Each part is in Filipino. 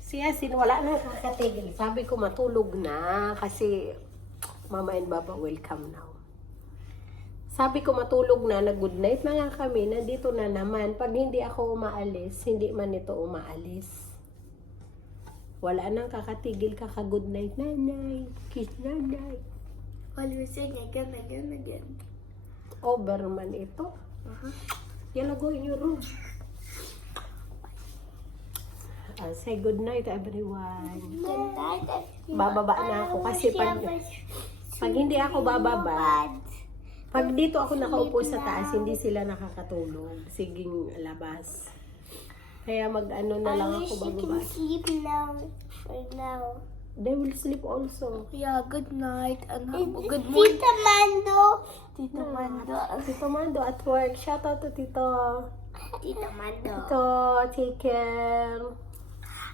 Si Yasin, wala na kakatigil. Sabi ko matulog na kasi Mama and Baba will come now. Sabi ko matulog na, nag-good night na nga kami, nandito na naman. Pag hindi ako umaalis, hindi man ito umaalis. Wala nang kakatigil, kaka-good night, nanay. Kiss nanay. Always sing again, again, again. Over man ito. Yala, go in your room. Say good night everyone. Good night, everyone. Bababa na ako kasi pag hindi ako bababa, pag dito ako nakaupo sa taas, hindi sila nakakatulog. Siging labas. Kaya mag-ano na lang ako bababa. Sleep now. Right now. They will sleep also. Yeah, good night and good morning. Tita Mando. Tita Mando. Tito Mando at work. Shout out to Tito. Tita Mando. Tito, take care.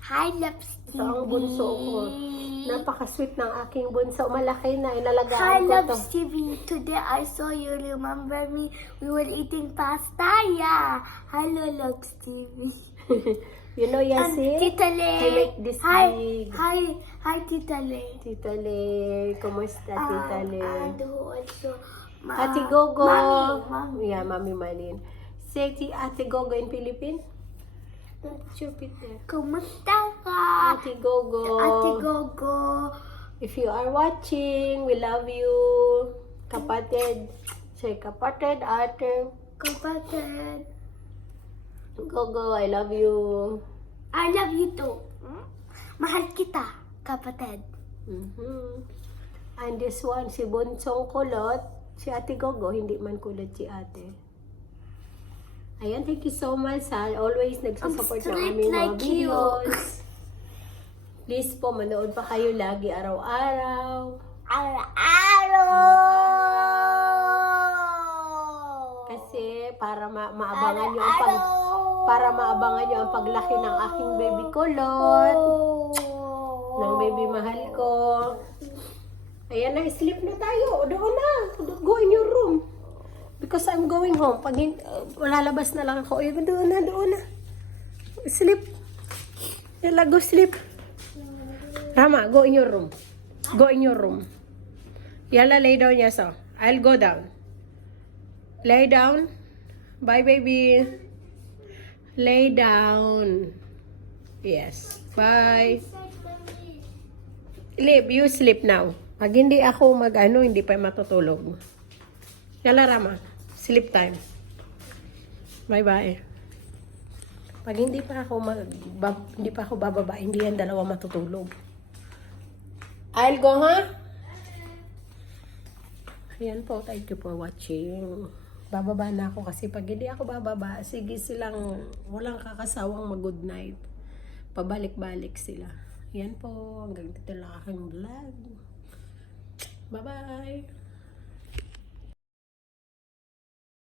Hi, Loves Ito ang bunso ko. Napaka-sweet ng aking bunso. Malaki na. Hi, Inalagaan ko to. Loves TV. Today I saw you. Remember me? We were eating pasta. Yeah. Hello, Loves TV. You know, Yasin? Tita Le. I make this Hi. big. Hi, Tita Le. Tita Le. Kumusta, Tita Le? And who also? Ate Gogo. Mommy. Yeah, Mami Malin. Say Ate Gogo in Philippines. Stupid there. Kumusta ka? Ate Gogo. Ate Gogo. If you are watching, we love you. Kapatid. Say kapatid, ate. Kapatid. Gogo, I love you. I love you too. Mahal kita, kapatid. And this one, si Bunsong kulot. Si Ate Gogo, hindi man kulot si ate. Ayan, thank you so much ha. Always nagsusupport ng straight aming mga like you. videos. Please po, manood pa kayo lagi araw-araw. Kasi para maabangan nyo ang maabangan nyo ang paglaki ng aking baby kulot. Ng baby mahal ko. Ayan na, sleep na tayo. Doon na. Go in your room. Because I'm going home. Pag lalabas na lang ako. Ayun, doon na. Sleep. Yala, go sleep. Rama, go in your room. Go in your room. Yala, lay down, Yaso. I'll go down. Lay down. Bye, baby. Lay down. Yes. Bye. Sleep. You sleep now. Pag hindi ako hindi pa matutulog. Yala, Rama. Sleep time. Bye-bye. Pag hindi pa ako bababa, hindi yan dalawa matutulog. I'll go, ha? Ayan po. Thank you for watching. Bababa na ako kasi pag hindi ako bababa, sige silang walang kakasawang mag-good night. Pabalik-balik sila. Ayan po. Hanggang dito lang aking vlog. Bye-bye.